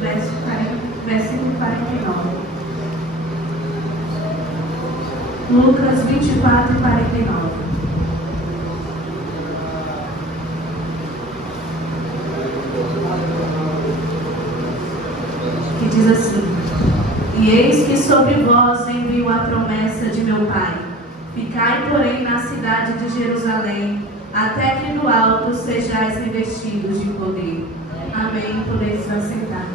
versículo 49. Lucas 24 e 49. Que diz assim: E eis que sobre vós envio a promessa de meu Pai. Ficai, porém, na cidade de Jerusalém, até que do alto sejais revestidos de poder. Amém. Podeis assentar.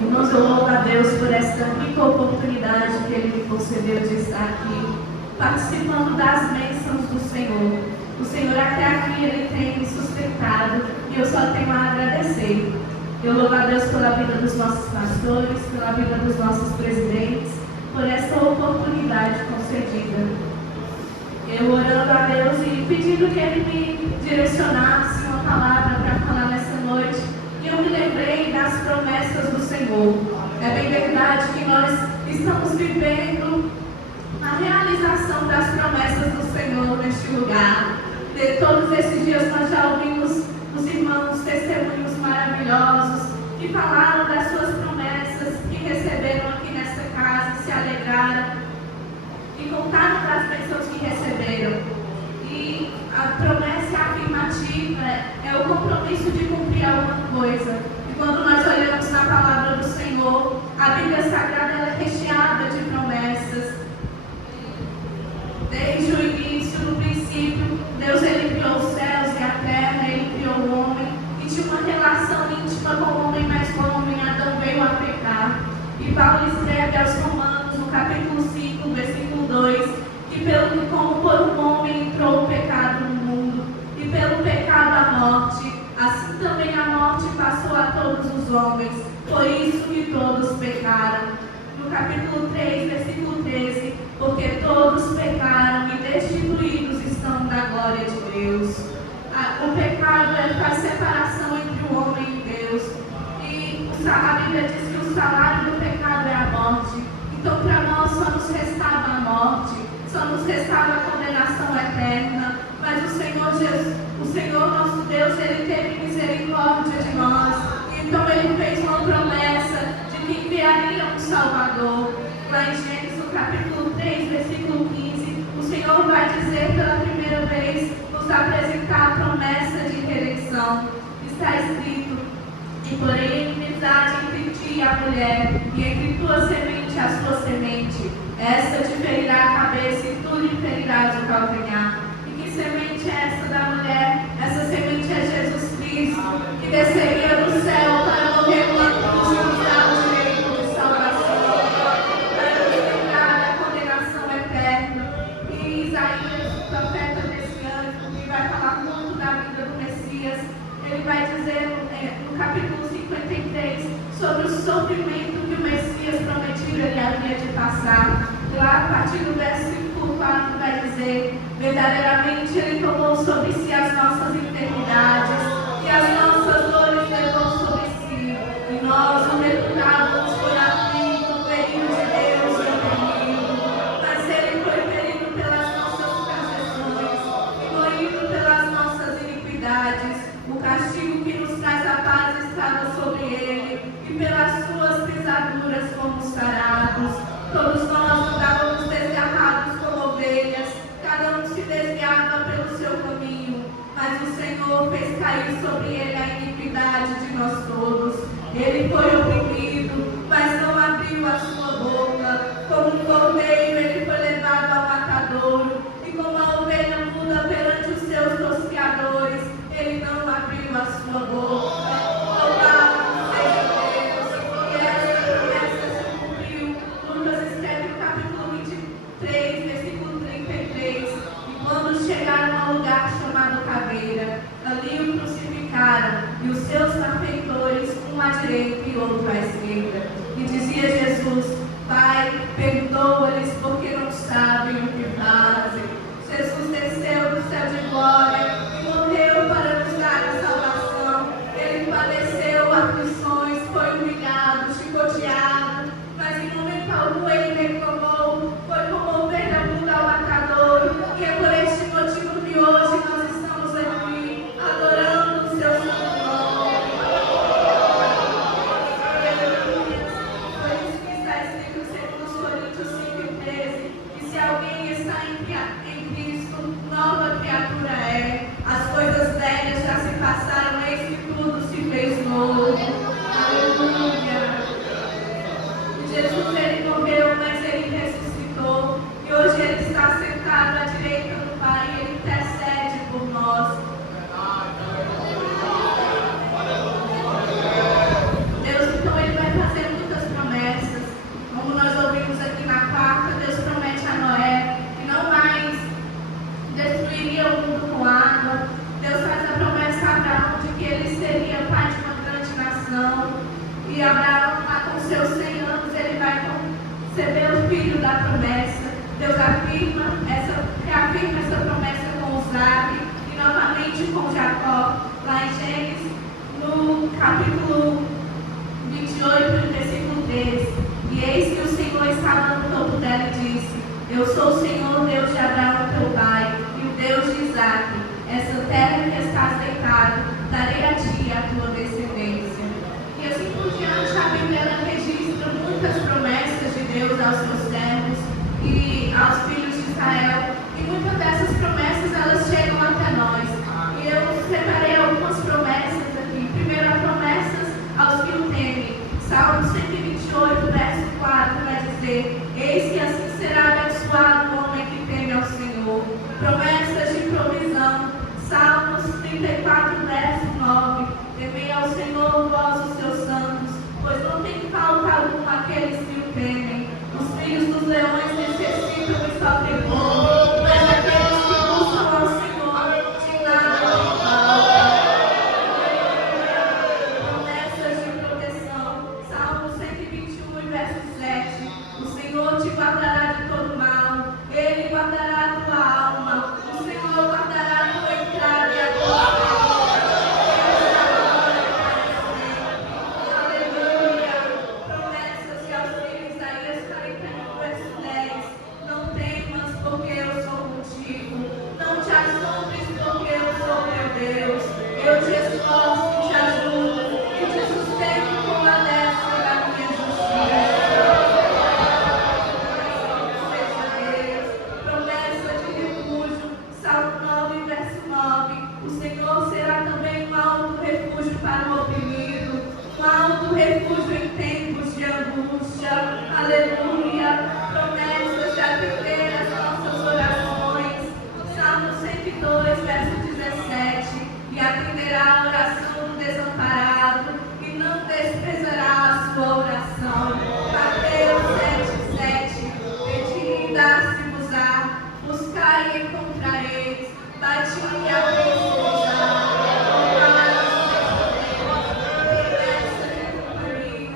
Irmãos, eu louvo a Deus por esta rica oportunidade que Ele me concedeu de estar aqui, participando das bênçãos do Senhor. O Senhor até aqui, Ele tem me sustentado e eu só tenho a agradecer. Eu louvo a Deus pela vida dos nossos pastores, pela vida dos nossos presidentes, por esta oportunidade concedida. Eu orando a Deus e pedindo que Ele me direcionasse uma palavra para falar nessa noite, e eu me lembrei das promessas do Senhor. É bem verdade que nós estamos vivendo a realização das promessas do Senhor neste lugar. De todos esses dias nós já ouvimos os irmãos testemunhos maravilhosos que falaram das suas promessas, que receberam aqui nesta casa, se alegraram e contaram das bênçãos que receberam. E a promessa afirmativa é o compromisso de cumprir alguma coisa. E quando nós olhamos na palavra do Senhor, a Bíblia Sagrada ela é recheada de promessas. Desde o início, no princípio, Deus ele criou os céus e a terra, Ele criou o homem e tinha uma relação íntima com o homem, mas com o homem Adão veio a pecar. E Paulo escreve aos Romanos, no capítulo 5, versículo 2, que como por um homem entrou o pecado no mundo, e pelo pecado a morte, assim também a morte passou a todos os homens, por isso que todos pecaram. No capítulo 3, versículo 13, porque todos pecaram e destituídos estão da glória de Deus. O pecado faz separação entre o homem e Deus. E a Bíblia diz que o salário do pecado é a morte. Então para nós só nos restava a morte, só nos restava a condenação eterna. Mas o Senhor Jesus, o Senhor nosso Deus, Ele teve misericórdia de nós. Então Ele fez uma promessa de que enviaria um Salvador. Lá em Gênesis, no capítulo 3, versículo 15, o Senhor vai dizer pela primeira vez, nos apresentar a promessa de redenção. Está escrito: e porém inimizade entre ti e a mulher, e entre tua semente e a sua semente. Esta te ferirá a cabeça e tu lhe ferirás o calcanhar. E que semente é essa da mulher? Essa semente é Jesus Cristo, que desceria do céu para morrer numa cruz e nos dar o direito de salvação, para nos livrar da condenação eterna. E Isaías, o profeta messiânico, que vai falar muito da vida do Messias, ele vai dizer no capítulo 53 sobre o sofrimento que o Messias prometido ele havia de passar. Lá, a partir do versículo 4, vai dizer: verdadeiramente ele tomou sobre si as nossas enfermidades e as nossas dores levou sobre si. E nós o reputávamos por aflito, ferido de Deus e oprimido. Mas ele foi ferido pelas nossas transgressões e moído pelas nossas iniquidades. O castigo que nos traz a paz estava sobre ele, e pelas suas pisaduras fomos sarados. Todos nós andávamos desgarrados como ovelhas, cada um se desviava pelo seu caminho, mas o Senhor fez cair sobre ele a iniquidade de nós todos. Ele foi oprimido, mas não abriu a sua boca. Como um cordeiro, ele foi levado ao matadouro, e como a ovelha muda perante os seus tosqueadores, ele não abriu a sua boca. Louvado seja Deus, e essa promessa se cumpriu. Lucas escreve no capítulo 23, versículo 33. E quando chegaram ao lugar chamado Caveira, ali o crucificaram, e os seus malfeitores, um à direita e outro à esquerda. E dizia Jesus: Pai, perdoa-lhes, porque não sabem o que fazem. Jesus desceu do céu de glória e morreu para nos dar a salvação. Ele padeceu aflições, foi humilhado, chicoteado, mas em momento algum ele reclamou. Foi como ovelha muda ao matadouro, e é por este motivo que hoje nós estamos aqui adorando o seu santo nome. E Abraão, lá com seus 100 anos, ele vai conceber o filho da promessa. Deus reafirma essa promessa com Isaac e novamente com Jacó, lá em Gênesis, no capítulo 28, versículo 13. E eis que o Senhor estava no topo dela e disse: Eu sou o Senhor, Deus de Abraão, teu pai, e o Deus de Isaac. Essa terra em que estás deitado, darei a ti e à tua descendência. E assim por diante, a Bíblia ela registra muitas promessas de Deus aos seus servos e aos filhos de Israel. E muitas dessas promessas, elas chegam até nós. E eu separei algumas promessas aqui. Primeiro, promessas aos que o temem. Salmo 128, verso 4, vai dizer: Eis que assim será abençoado o homem que teme ao Senhor. Promessas de provisão. Salmos 34, verso 9. Temei ao Senhor, vós os seus santos, pois não tem falta alguma aqueles que o temem. Os filhos dos leões necessitam e sofrem fome, mas aqueles que buscam ao Senhor, de nada lhe falta. Promessas de proteção. Salmo 121, verso 7. O Senhor te guardará de todo mal, Ele guardará a tua alma, o Senhor guardará a tua entrada e a tua saída. Aleluia. Promessas de auxílio, Isaías 41, verso 10. Não temas, porque eu sou contigo. Não te assombres, porque eu sou teu Deus. Eu te esforço e te ajudo, e te sustento com a destra da minha justiça. Promessa de refúgio, Salmo 9, verso 9. O Senhor será também um alto refúgio para o oprimido, um alto refúgio em tempos de angústia. Aleluia. Promessas de atender as nossas orações. Salmo 102, verso 17. E atenderá a oração do desamparado e não desprezará a sua oração. Mateus 7, 7. Pedi e dar-se-vos-á, buscai e encontrareis, bati e abrireis-vos-á. Promessa de cumprir.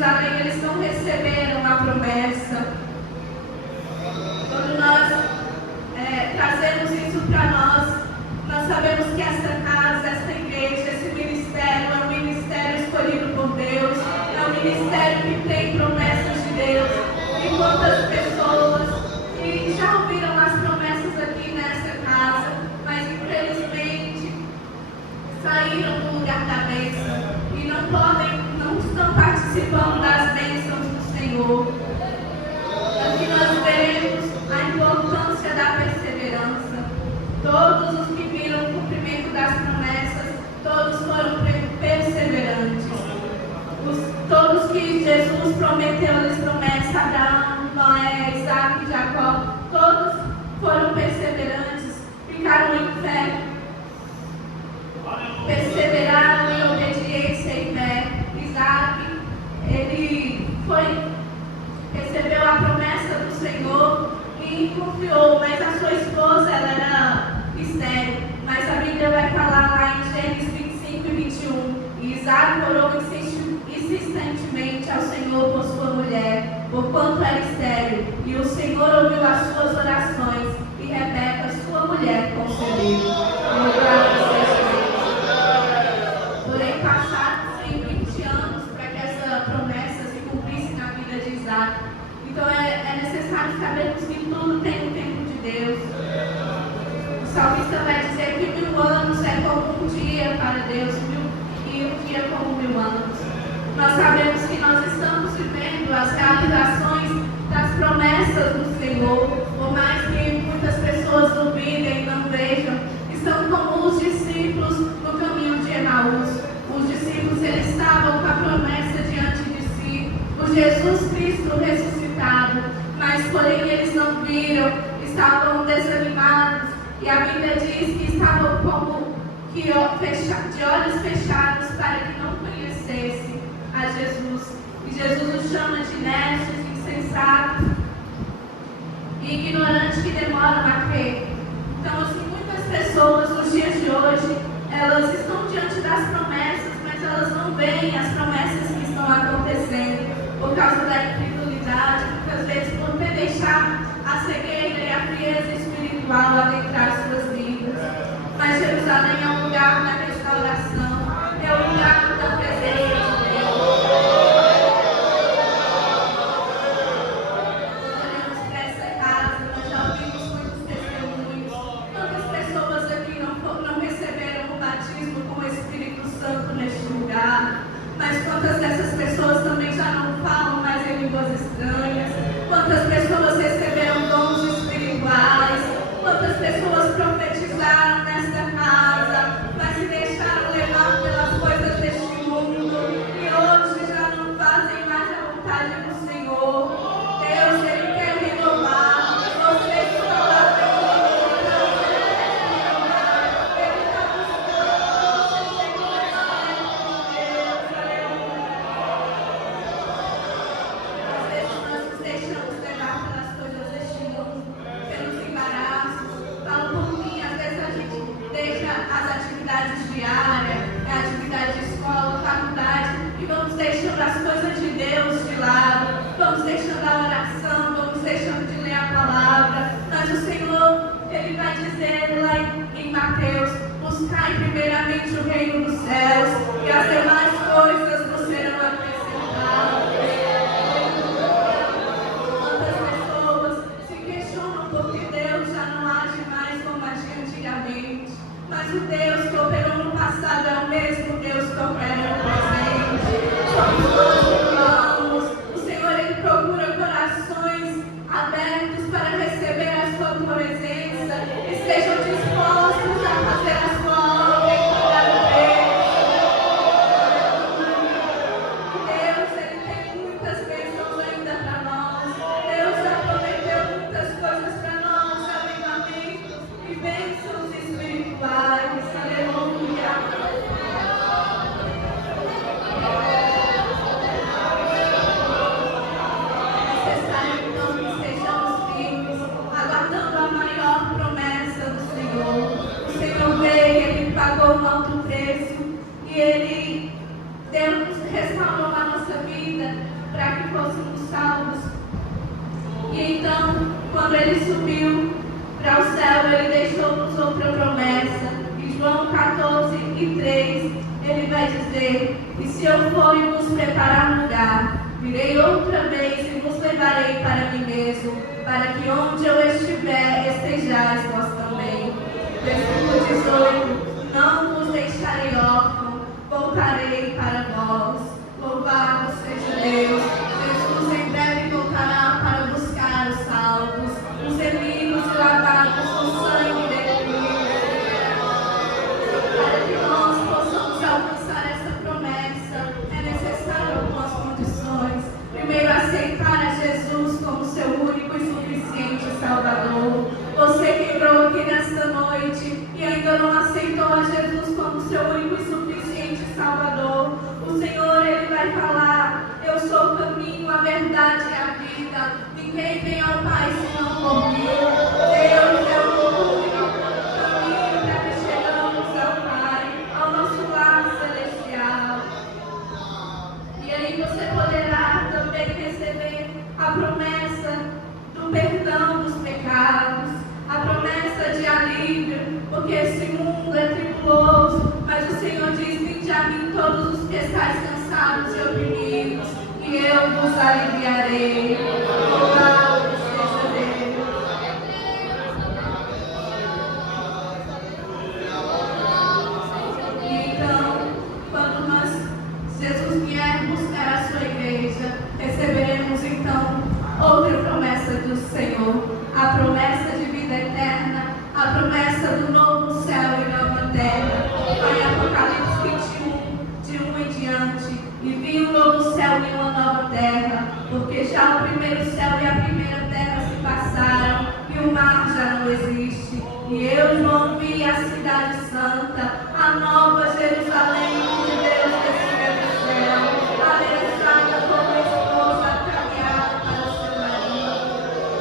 Jerusalém, eles não receberam a promessa. Quando nós trazemos isso para nós sabemos que esta casa, esta igreja, esse ministério é um ministério escolhido por Deus, é um ministério que tem promessas de Deus. E quantas pessoas que já ouviram as promessas aqui nessa casa, mas infelizmente saíram do lugar da bênção e não estão participando das bênçãos do Senhor. Aqui nós veremos a importância da perseverança. Todos os que viram o cumprimento das promessas, todos foram perseverantes. Todos que Jesus prometeu, lhes promessa, Abraão, Noé, Isaac, Jacó, todos foram perseverantes, ficaram em fé, perseveraram em obediência e fé. Isaac, ele recebeu a promessa do Senhor e confiou, mas a sua esposa, ela era estéril. Mas a Bíblia vai falar lá em Gênesis 25 e 21, e Isaac orou insistentemente ao Senhor por sua mulher, porquanto era estéril, e o Senhor ouviu as suas orações, e Rebeca, sua mulher, concebeu. Porém, passaram 20 anos para que essa promessa se cumprisse na vida de Isaac. Então é necessário sabermos que tudo tem o tempo de Deus. O salmista vai dizer que 1000 anos é como um dia para Deus, e um dia como 1000 anos. Nós sabemos que nós estamos vivendo as realizações das promessas do Senhor, por mais que muitas pessoas duvidem e não vejam. Estão como os discípulos no caminho de Emaús. Os discípulos, eles estavam com a promessa diante de si, o Jesus Cristo ressuscitado, mas porém eles não viram, estavam desanimados, e a Bíblia diz que estavam como que de olhos fechados para que não conhecessem a Jesus. E Jesus os chama de necios, insensatos e ignorantes que demoram a crer. Então, assim, muitas pessoas nos dias de hoje, elas estão diante das promessas, mas elas não veem as promessas que estão acontecendo por causa da incredulidade, muitas vezes por ter deixado a cegueira e a frieza espiritual adentrar suas vidas. Mas Jerusalém é um lugar da restauração, é um lugar da presença de Deus. Olhamos para essa casa, nós já ouvimos muitos testemunhos. Quantas pessoas aqui não receberam o batismo com o Espírito Santo neste lugar? Mas quantas dessas pessoas também já não falam mais em línguas estranhas? Quantas pessoas receberam dons espirituais? Quantas pessoas profetizaram nesta casa, mas se deixaram levar pelas coisas deste mundo e hoje já não fazem mais a vontade do Senhor? Deus, Ele quer renovar. Você está lá dentro, Ele está buscando você chegar com Deus. Às vezes nós nos deixamos levar pelas coisas deste mundo, pelos embaraços. Falo por mim, às vezes a gente deixa as atividades diárias, a atividade de escola, faculdade, e vamos deixando as coisas de Deus de lado, vamos deixando a oração, vamos deixando de ler a palavra. Mas o Senhor, Ele vai dizer lá em Mateus: buscai primeiramente o reino dos céus, e as demais coisas nos serão acrescentadas. Quantas pessoas se questionam porque Deus já não age mais como agia antigamente, mas o Deus que operou no passado é o mesmo Deus que opera no presente. Somos nós, irmãos. O Senhor, Ele procura corações abertos para receber a sua presença e sejam dispostos a fazer a sua obra em cada vez. Senhor, Ele deixou-nos outra promessa. Em João 14:3, Ele vai dizer: e se eu for e vos preparar lugar, virei outra vez e vos levarei para mim mesmo, para que onde eu estiver, estejais vós também. Versículo 18: não vos deixarei órfãos, voltarei para vós. Louvado seja Deus. Jesus em breve voltará para buscar os salvos, os remidos e lavados no sangue de Cristo. Para que nós possamos alcançar essa promessa, é necessário algumas condições. Primeiro, aceitar a Jesus como seu único e suficiente Salvador. Você que entrou aqui nesta noite e ainda não aceitou a Jesus como seu único e suficiente Salvador, o Senhor, Ele vai falar: eu sou o caminho, a verdade e a vida. Ninguém vem ao Pai senão por mim. Deus é o único caminho para que chegamos ao Pai, ao nosso lar celestial. E aí você poderá também receber a promessa do perdão dos pecados, a promessa de alívio, porque esse mundo é tribuloso, mas o Senhor diz: vinde a mim todos os que estáis cansados e oprimidos, e eu vos aliviarei. Louvado seja Deus. E então, quando Jesus vier buscar a sua igreja, receberemos então outra promessa do Senhor, a promessa de vida eterna, a promessa do novo céu e nova terra. Em Apocalipse 21, de 1 em diante: e vi um novo céu e uma nova terra, porque já o primeiro céu e a primeira terra se passaram, e o mar já não existe. E eu, João, vi a cidade santa, a nova Jerusalém, de Deus descida do céu, aderezada como esposa ataviada para o seu marido.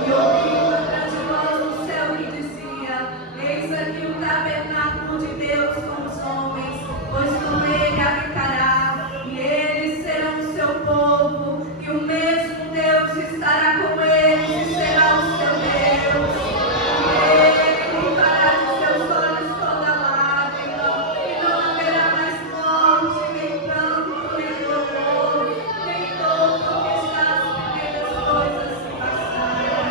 E ouvi uma grande voz no céu que dizia: eis aqui o tabernáculo de Deus com os homens, pois com ele habitará, e eles serão o seu povo, e o mesmo Deus estará com eles e será o seu Deus. E ele limpará de seus olhos toda lágrima, e não haverá mais morte, nem pranto, nem dor, nem dor, porque já as primeiras coisas se passaram.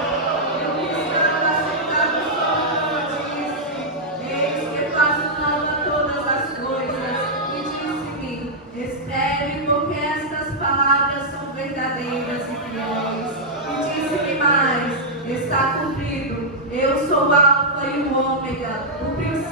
E o que estava sentado sobre o trono disse: eis que faço nova todas as coisas. E disse-me: escreve, porque estas palavras são verdadeiras e fiéis. E disse-me mais: está cumprido. Eu sou o Alfa e o Ômega, o princípio